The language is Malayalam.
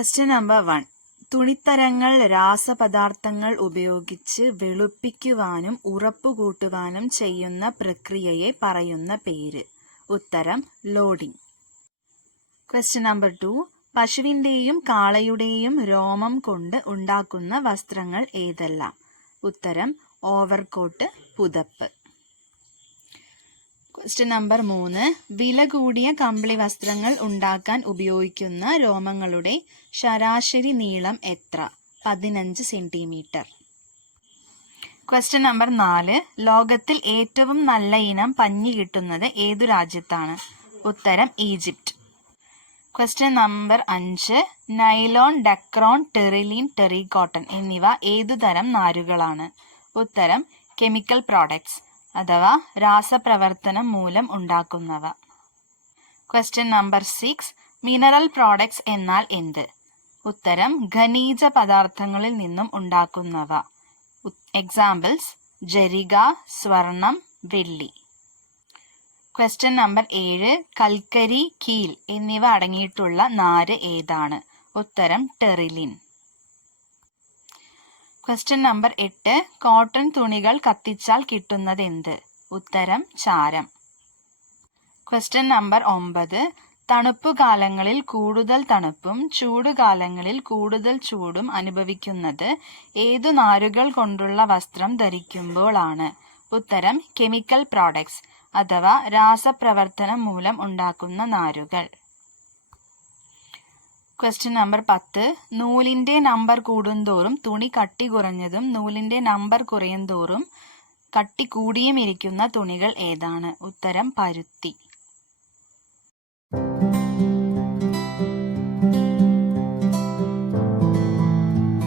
Question number 1. തുണിത്തരങ്ങൾ രാസപദാർത്ഥങ്ങൾ ഉപയോഗിച്ച് വെളുപ്പിക്കുവാനും ഉറപ്പുകൂട്ടുവാനും ചെയ്യുന്ന പ്രക്രിയയെ പറയുന്ന പേര്. ഉത്തരം ലോഡിംഗ്. Question number 2. പശുവിന്റെയും കാളയുടെയും രോമം കൊണ്ട് ഉണ്ടാക്കുന്ന വസ്ത്രങ്ങൾ ഏതെല്ലാം? ഉത്തരം ഓവർകോട്ട്, പുതപ്പ്. Question number 3. വില കൂടിയ കമ്പിളി വസ്ത്രങ്ങൾ ഉണ്ടാക്കാൻ ഉപയോഗിക്കുന്ന രോമങ്ങളുടെ ശരാശരി നീളം എത്ര? 15 സെന്റിമീറ്റർ. Question number 4. ലോകത്തിൽ ഏറ്റവും നല്ല ഇനം പഞ്ഞി കിട്ടുന്നത് ഏതു രാജ്യത്താണ്? ഉത്തരം Egypt. Question number 5. Nylon, dacron, terylene, terry cotton എന്നിവ ഏതുതരം നാരുകളാണ്? ഉത്തരം കെമിക്കൽ പ്രോഡക്ട്സ് അഥവാ രാസപ്രവർത്തനം മൂലം ഉണ്ടാക്കുന്നവ. Question number 6. മിനറൽ പ്രോഡക്ട്സ് എന്നാൽ എന്ത്? ഉത്തരം ഖനിജ പദാർത്ഥങ്ങളിൽ നിന്നും ഉണ്ടാക്കുന്നവ. എക്സാമ്പിൾസ് ജരിക, സ്വർണം, വെള്ളി. Question number 7. കൽക്കരി, കീൽ എന്നിവ അടങ്ങിയിട്ടുള്ള നാര് ഏതാണ്? ഉത്തരം ടെറിലിൻ. Question number 8. കോട്ടൺ തുണികൾ കത്തിച്ചാൽ കിട്ടുന്നത് എന്ത്? ഉത്തരം ചാരം. Question number 9. തണുപ്പുകാലങ്ങളിൽ കൂടുതൽ തണുപ്പും ചൂടുകാലങ്ങളിൽ കൂടുതൽ ചൂടും അനുഭവിക്കുന്നത് ഏതു നാരുകൾ കൊണ്ടുള്ള വസ്ത്രം ധരിക്കുമ്പോൾ ആണ്? ഉത്തരം കെമിക്കൽ പ്രോഡക്ട്സ് അഥവാ രാസപ്രവർത്തനം മൂലം ഉണ്ടാക്കുന്ന നാരുകൾ. Question number 10. നൂലിന്റെ നമ്പർ കൂടുന്തോറും തുണി കട്ടി കുറഞ്ഞതും നൂലിന്റെ നമ്പർ കുറയുന്തോറും കട്ടി കൂടിയും ഇരിക്കുന്ന തുണികൾ ഏതാണ്? ഉത്തരം പരുത്തി.